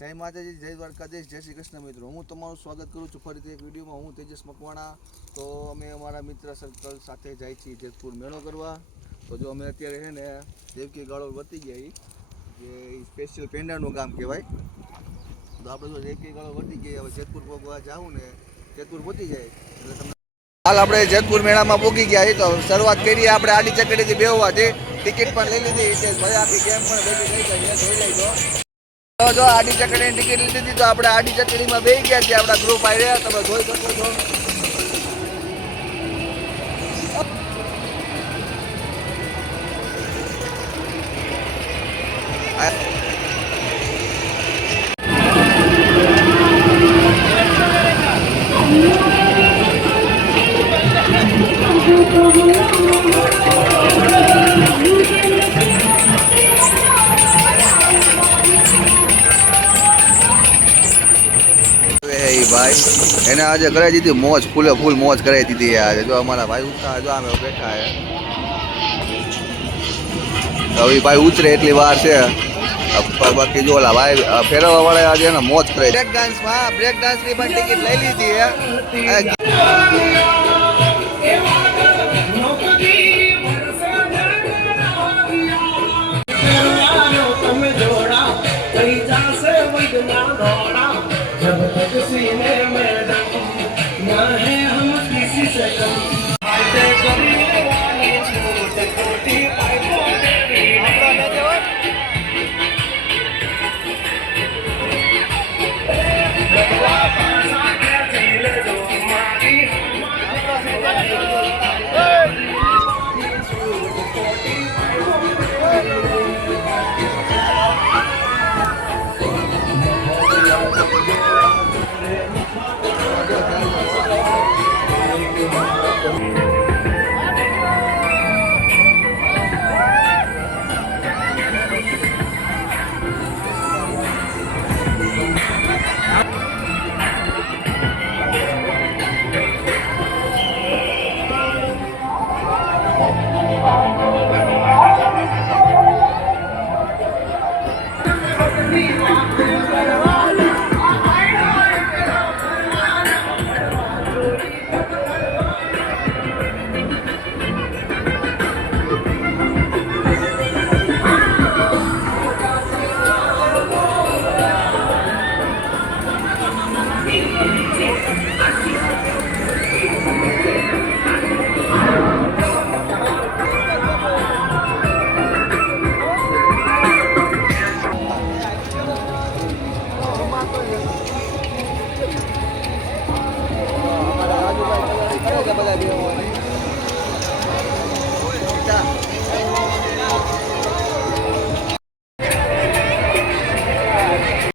જય માતાજી, જય દ્વારકાધીશ, જય શ્રી કૃષ્ણ મિત્રો. હું તમારું સ્વાગત કરું છું ફરીથી એક વિડીયોમાં. હું તેજસ મકવાણા. તો અમે અમારા મિત્ર સર્કલ સાથે જાય છીએ જેતપુર મેળો કરવા. તો જો અમે અત્યારે છે ને દેવકી ગાળો વધી ગયા, જે સ્પેશિયલ પેંડાનું ગામ કહેવાય. તો આપણે જો દેવકી ગાળો વધી ગઈ, હવે જેતપુર પહોંચવા જાવું ને જેતપુર પહોંચી જાય એટલે તમને હાલ આપણે જેતપુર મેળામાં પહોંચી ગયા. તો શરૂઆત કરીએ આપણે આડી ચકડીથી બેહવાથી. ટિકિટ પણ લઈ લીધી છે, ભાઈ આખી ગેમ પણ ભેગી થઈ ગઈ છે, જોઈ લેજો. જો આડી ચકડીની ટિકિટ લીધી હતી તો આપણે આડી ચકડીમાં બેસી ગયા છીએ. આપણા ગ્રુપ આવી રહ્યા, તમે જોઈ શકો છો. ભાઈ એને આજે કરાવી દીધી મોજ, ફૂલે ફૂલ મોજ કરાવી દીધી આજે. જો અમારા ભાઈ ઉઠતા જો અમે બેઠા હે. હવે ભાઈ ઉતરે એટલી વાર છે, બાકી જો ઓલા ભાઈ ફેરવવા વાળા આજે એને મોજ કરાવી. બ્રેક ડાન્સમાં બ્રેક ડાન્સની પણ ટિકિટ લઈ લીધી હે. जब तक सीने में दम न है हम किसी से कम बातें करने वाली छोटी छोटी बातों तेरी